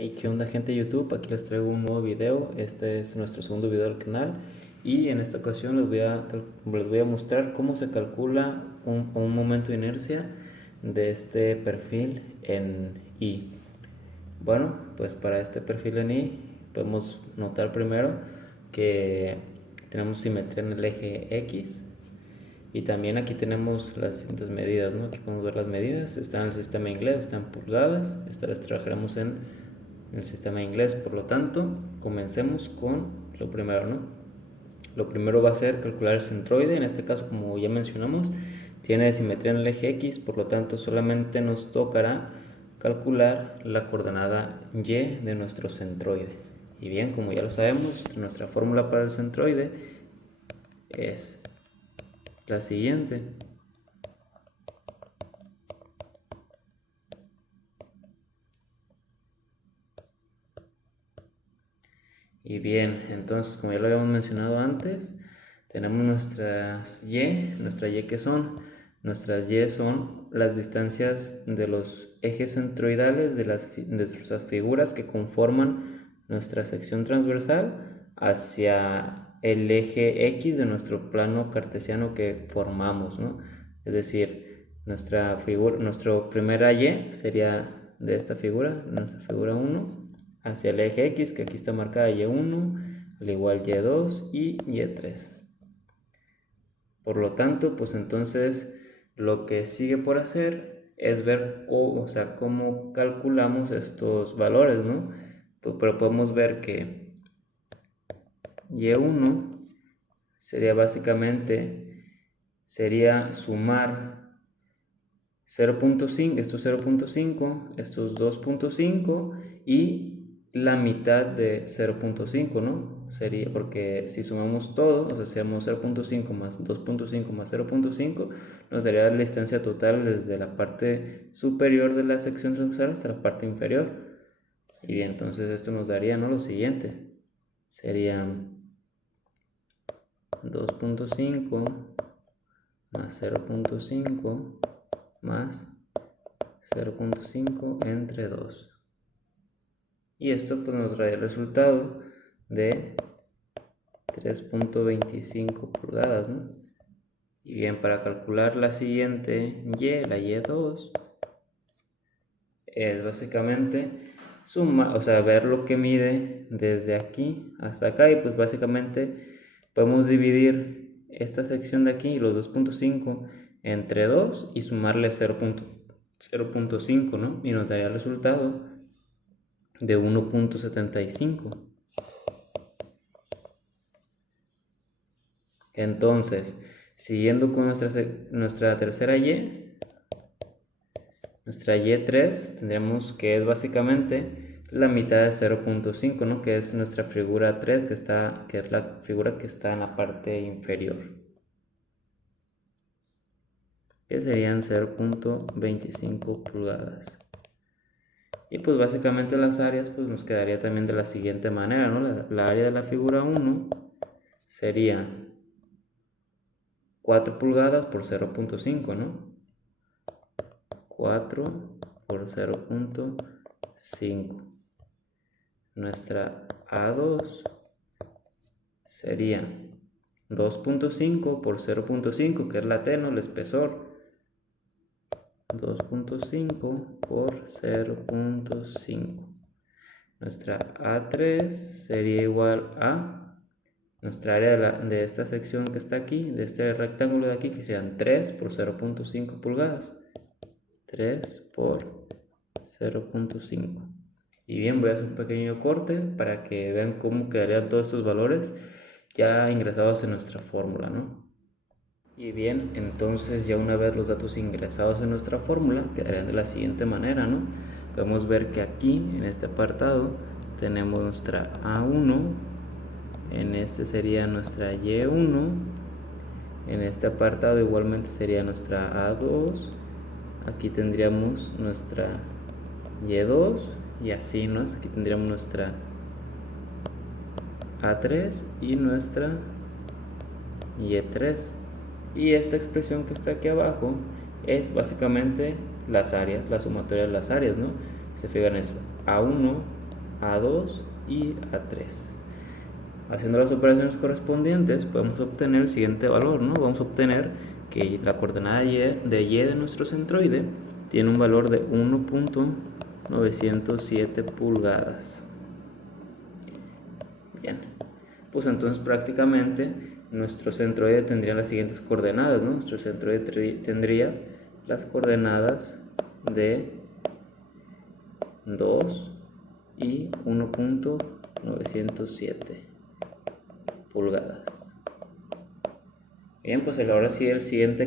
Hey, ¿qué onda, gente de YouTube? Aquí les traigo un nuevo video. Este es nuestro segundo video del canal y en esta ocasión les voy a mostrar cómo se calcula un momento de inercia de este perfil en I. Bueno, pues para este perfil en I podemos notar primero que tenemos simetría en el eje X y también aquí tenemos las siguientes medidas, ¿no? Aquí podemos ver las medidas, están en el sistema inglés, están pulgadas. Esta vez trabajaremos en el sistema inglés, por lo tanto comencemos con lo primero, ¿no? Lo primero va a ser calcular el centroide. En este caso, como ya mencionamos, tiene simetría en el eje X, por lo tanto solamente nos tocará calcular la coordenada Y de nuestro centroide. Y bien, como ya lo sabemos, nuestra fórmula para el centroide es la siguiente. Y bien, entonces, como ya lo habíamos mencionado antes, tenemos nuestra Y que son, nuestras Y son las distancias de los ejes centroidales de nuestras figuras que conforman nuestra sección transversal hacia el eje X de nuestro plano cartesiano que formamos, ¿no? Es decir, nuestra primera Y sería de esta figura, nuestra figura 1, hacia el eje X, que aquí está marcada Y1, al igual Y2 y Y3. Por lo tanto, pues entonces lo que sigue por hacer es ver cómo calculamos estos valores, ¿no? Pero podemos ver que Y1 sería sumar 0.5, estos 0.5, estos 2.5 y la mitad de 0.5, ¿no? Sería porque si sumamos todo, o sea, si hacemos 0.5 más 2.5 más 0.5, nos daría la distancia total desde la parte superior de la sección transversal hasta la parte inferior. Y bien, entonces esto nos daría, ¿no?, lo siguiente. Serían 2.5 más 0.5 más 0.5 entre 2. Y esto pues nos trae el resultado de 3.25 pulgadas, ¿no? Y bien, para calcular la siguiente Y, la Y2, es básicamente ver lo que mide desde aquí hasta acá. Y pues básicamente podemos dividir esta sección de aquí, los 2.5, entre 2 y sumarle 0.5, ¿no? Y nos daría el resultado de 1.75. Entonces, siguiendo con nuestra tercera Y, nuestra Y3, tendremos que es básicamente la mitad de 0.5, ¿no? Que es nuestra figura 3, que es la figura que está en la parte inferior, que serían 0.25 pulgadas. Y pues básicamente las áreas pues nos quedaría también de la siguiente manera, ¿no? La área de la figura 1 sería 4 pulgadas por 0.5, ¿no? 4 por 0.5. Nuestra A2 sería 2.5 por 0.5, que es la T, ¿no?, el espesor. 2.5 por 0.5. Nuestra A3 sería igual a nuestra área de esta sección que está aquí, de este rectángulo de aquí, que serían 3 por 0.5 pulgadas. 3 por 0.5. Y bien, voy a hacer un pequeño corte para que vean cómo quedarían todos estos valores ya ingresados en nuestra fórmula, ¿no? Y bien, entonces ya una vez los datos ingresados en nuestra fórmula quedarían de la siguiente manera, ¿no? Podemos ver que aquí en este apartado tenemos nuestra A1, en este sería nuestra Y1, en este apartado igualmente sería nuestra A2, aquí tendríamos nuestra Y2 y así, ¿no? Aquí tendríamos nuestra A3 y nuestra Y3. Y esta expresión que está aquí abajo es básicamente las áreas, la sumatoria de las áreas, ¿no? Se fijan, es A1 A2 y A3. Haciendo las operaciones correspondientes podemos obtener el siguiente valor, ¿no? Vamos a obtener que la coordenada y de nuestro centroide tiene un valor de 1.907 pulgadas. Bien, pues entonces prácticamente nuestro centroide tendría las siguientes coordenadas, ¿no? Nuestro centroide tendría las coordenadas de 2 y 1.907 pulgadas. Bien, pues ahora sí el siguiente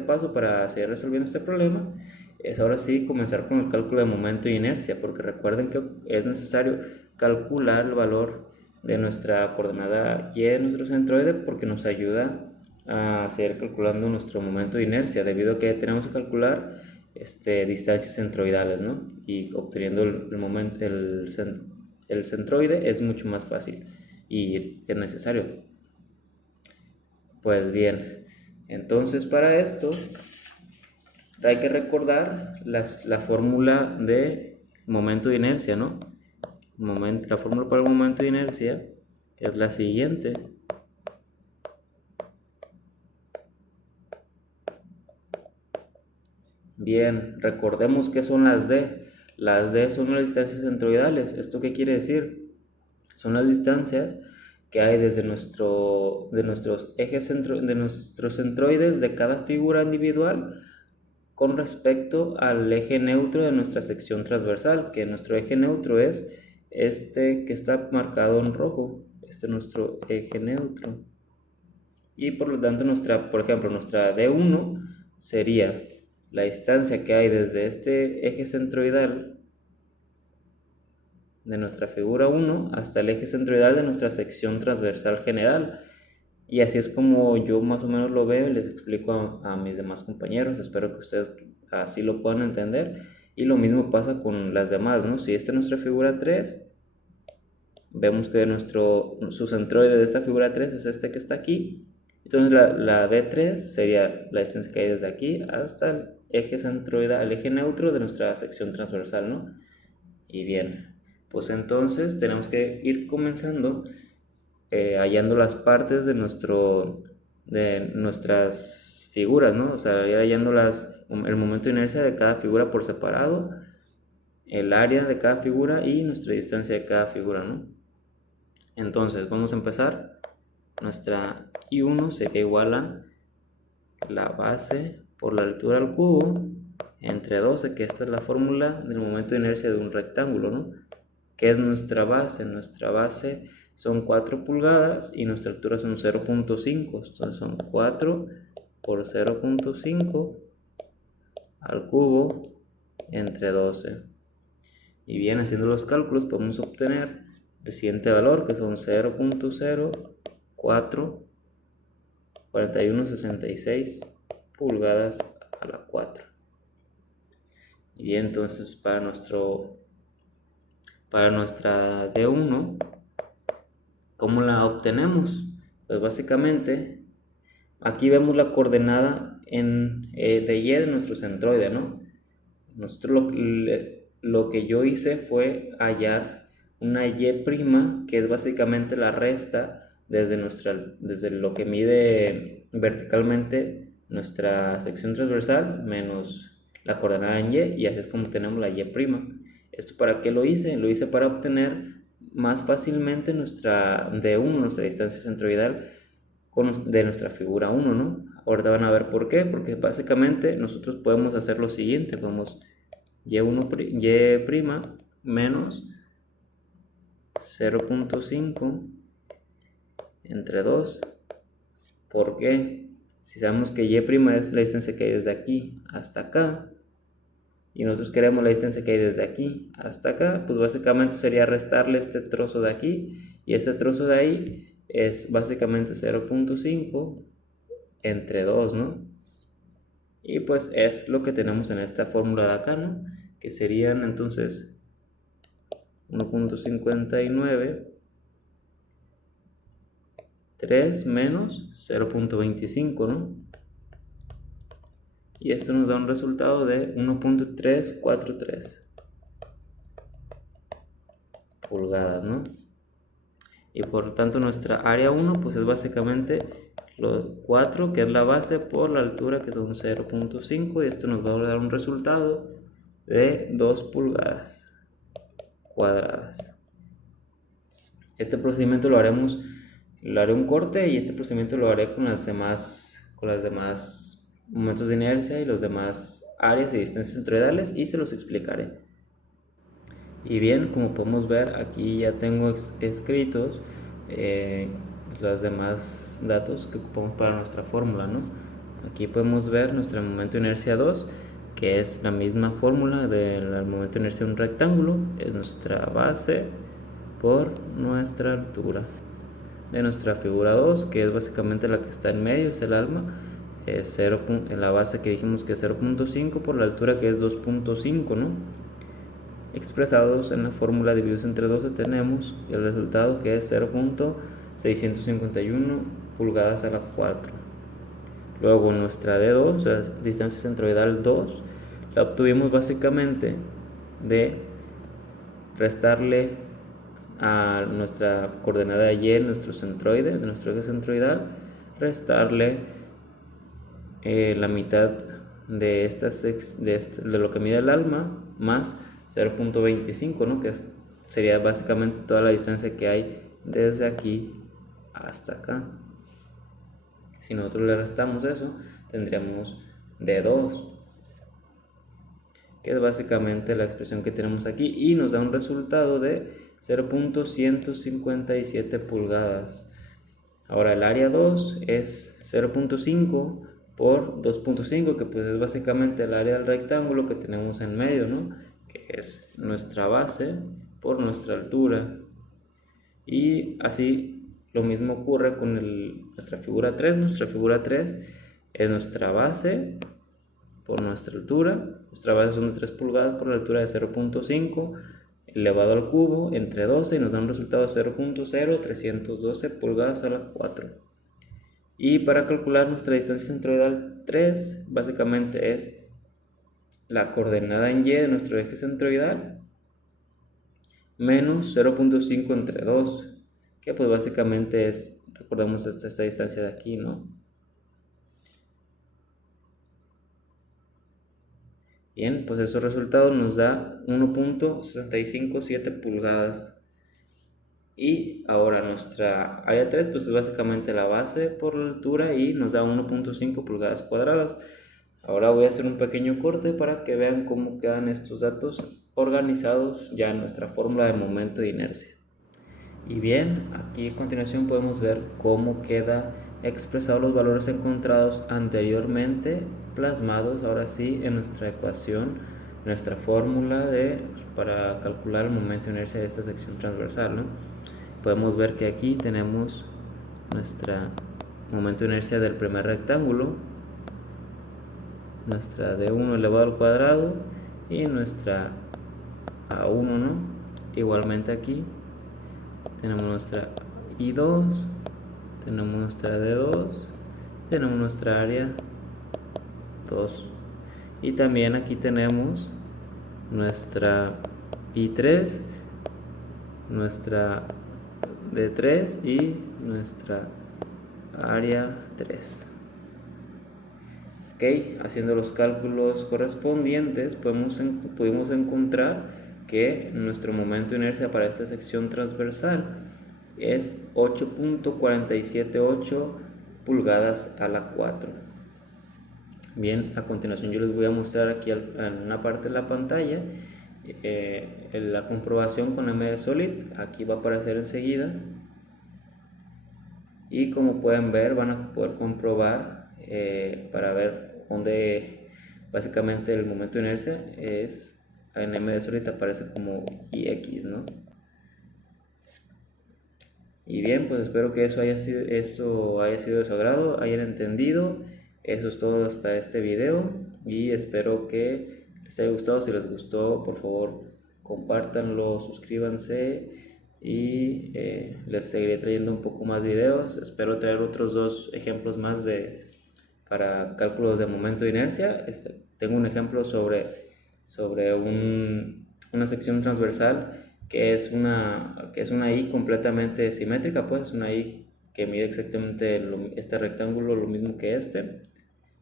paso para seguir resolviendo este problema es ahora sí comenzar con el cálculo de momento e inercia, porque recuerden que es necesario calcular el valor de nuestra coordenada y de nuestro centroide, porque nos ayuda a seguir calculando nuestro momento de inercia, debido a que tenemos que calcular distancias centroidales, ¿no? Y obteniendo el centroide es mucho más fácil y es necesario. Pues bien, entonces para esto hay que recordar la fórmula de momento de inercia, ¿no? La fórmula para el momento de inercia es la siguiente. Bien, recordemos que son las D. Las D son las distancias centroidales. ¿Esto qué quiere decir? Son las distancias que hay desde nuestros ejes de nuestros centroides de cada figura individual con respecto al eje neutro de nuestra sección transversal, que nuestro eje neutro es este que está marcado en rojo. Este es nuestro eje neutro. Y por lo tanto por ejemplo, nuestra D1 sería la distancia que hay desde este eje centroidal de nuestra figura 1 hasta el eje centroidal de nuestra sección transversal general. Y así es como yo más o menos lo veo y les explico a mis demás compañeros. Espero que ustedes así lo puedan entender. Y lo mismo pasa con las demás, ¿no? Si esta es nuestra figura 3, vemos que su centroide de esta figura 3 es este que está aquí. Entonces la D3 sería la distancia que hay desde aquí hasta el eje centroidal, el eje neutro de nuestra sección transversal, ¿no? Y bien, pues entonces tenemos que ir comenzando hallando las partes de nuestras figuras, ¿no? O sea, ir hallando el momento de inercia de cada figura por separado, el área de cada figura y nuestra distancia de cada figura, ¿no? Entonces, vamos a empezar. Nuestra I1 sería igual a la base por la altura al cubo entre 12, que esta es la fórmula del momento de inercia de un rectángulo, ¿no? ¿Qué es nuestra base? Nuestra base son 4 pulgadas y nuestra altura son 0.5. Entonces son 4 por 0.5 al cubo entre 12. Y bien, haciendo los cálculos podemos obtener el siguiente valor, que son 0.044166 pulgadas a la 4. Y bien, entonces para nuestra D1, ¿cómo la obtenemos? Pues básicamente aquí vemos la coordenada de Y de nuestro centroide, ¿no? Nosotros lo que yo hice fue hallar una Y' que es básicamente la resta desde lo que mide verticalmente nuestra sección transversal menos la coordenada en Y así es como tenemos la Y'. ¿Esto para qué lo hice? Lo hice para obtener más fácilmente nuestra D1, nuestra distancia centroidal de nuestra figura 1, ¿no? Ahorita van a ver por qué, porque básicamente nosotros podemos hacer lo siguiente, podemos Y' menos 0.5 entre 2. ¿Por qué? Si sabemos que Y' es la distancia que hay desde aquí hasta acá, y nosotros queremos la distancia que hay desde aquí hasta acá, pues básicamente sería restarle este trozo de aquí, y ese trozo de ahí es básicamente 0.5 entre 2, ¿no? Y pues es lo que tenemos en esta fórmula de acá, ¿no? Que serían entonces 1.59 3 menos 0.25, ¿no? Y esto nos da un resultado de 1.343. pulgadas, ¿no? Y por tanto nuestra área 1 pues es básicamente los 4, que es la base, por la altura, que son 0.5, y esto nos va a dar un resultado de 2 pulgadas cuadradas. Este procedimiento lo haré un corte, y este procedimiento lo haré con las demás momentos de inercia y los demás áreas y distancias centroidales, y se los explicaré. Y bien, como podemos ver, aquí ya tengo escritos los demás datos que ocupamos para nuestra fórmula, ¿no? Aquí podemos ver nuestro momento de inercia 2, que es la misma fórmula del momento de inercia de un rectángulo. Es nuestra base por nuestra altura. De nuestra figura 2, que es básicamente la que está en medio, es el alma, en la base que dijimos que es 0.5 por la altura, que es 2.5, ¿no? Expresados en la fórmula divididos entre 12 tenemos el resultado, que es 0.651 pulgadas a la 4. Luego nuestra D2, o sea, distancia centroidal 2, la obtuvimos básicamente de restarle a nuestra coordenada Y, nuestro centroide, de nuestro eje centroidal, restarle la mitad de lo que mide el alma, más 0.25, ¿no? Que sería básicamente toda la distancia que hay desde aquí hasta acá. Si nosotros le restamos eso, tendríamos D2, que es básicamente la expresión que tenemos aquí, y nos da un resultado de 0.157 pulgadas. Ahora el área 2 es 0.5 por 2.5, que pues es básicamente el área del rectángulo que tenemos en medio, ¿no? Que es nuestra base por nuestra altura. Y así lo mismo ocurre con nuestra figura 3. Nuestra figura 3 es nuestra base por nuestra altura. Nuestra base son de 3 pulgadas por la altura de 0.5 elevado al cubo entre 12, y nos da un resultado de 0.0312 pulgadas a la 4. Y para calcular nuestra distancia centroidal 3, básicamente es la coordenada en Y de nuestro eje centroidal menos 0.5 entre 2, que pues básicamente es, recordemos esta distancia de aquí, ¿no? Bien, pues esos resultados nos da 1.657 pulgadas. Y ahora nuestra área 3 pues es básicamente la base por la altura, y nos da 1.5 pulgadas cuadradas. Ahora voy a hacer un pequeño corte para que vean cómo quedan estos datos organizados ya en nuestra fórmula de momento de inercia. Y bien, aquí a continuación podemos ver cómo queda expresados los valores encontrados anteriormente, plasmados ahora sí en nuestra ecuación, nuestra fórmula para calcular el momento de inercia de esta sección transversal, ¿no? Podemos ver que aquí tenemos nuestro momento de inercia del primer rectángulo, nuestra D1 elevado al cuadrado, y nuestra A1, ¿no? Igualmente aquí tenemos nuestra I2, tenemos nuestra D2, tenemos nuestra área 2, y también aquí tenemos nuestra I3, nuestra D3 y nuestra área 3. Ok, haciendo los cálculos correspondientes pudimos encontrar que nuestro momento de inercia para esta sección transversal es 8.478 pulgadas a la 4. Bien, a continuación yo les voy a mostrar aquí en una parte de la pantalla la comprobación con MDSolid. Aquí va a aparecer enseguida, y como pueden ver van a poder comprobar para ver dónde básicamente el momento de inercia es en MDSolid, aparece como IX, ¿no? Y bien, pues espero que eso haya sido de su agrado, hayan entendido. Eso es todo hasta este video, y espero que les haya gustado. Si les gustó, por favor compártanlo, suscríbanse, y les seguiré trayendo un poco más videos. Espero traer otros 2 ejemplos más para cálculos de momento de inercia. Tengo un ejemplo sobre una sección transversal que es una I completamente simétrica, pues es una I que mide exactamente este rectángulo lo mismo que este.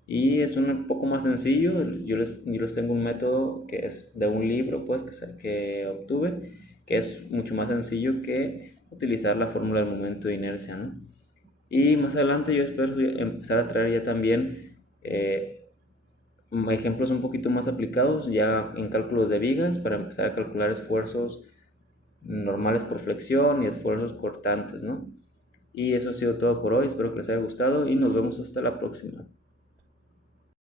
Y es un poco más sencillo. Yo les tengo un método que es de un libro, pues, que obtuve, que es mucho más sencillo que utilizar la fórmula del momento de inercia, ¿no? Y más adelante yo espero empezar a traer ya también ejemplos un poquito más aplicados, ya en cálculos de vigas, para empezar a calcular esfuerzos normales por flexión y esfuerzos cortantes, ¿no? Y eso ha sido todo por hoy. Espero que les haya gustado y nos vemos hasta la próxima.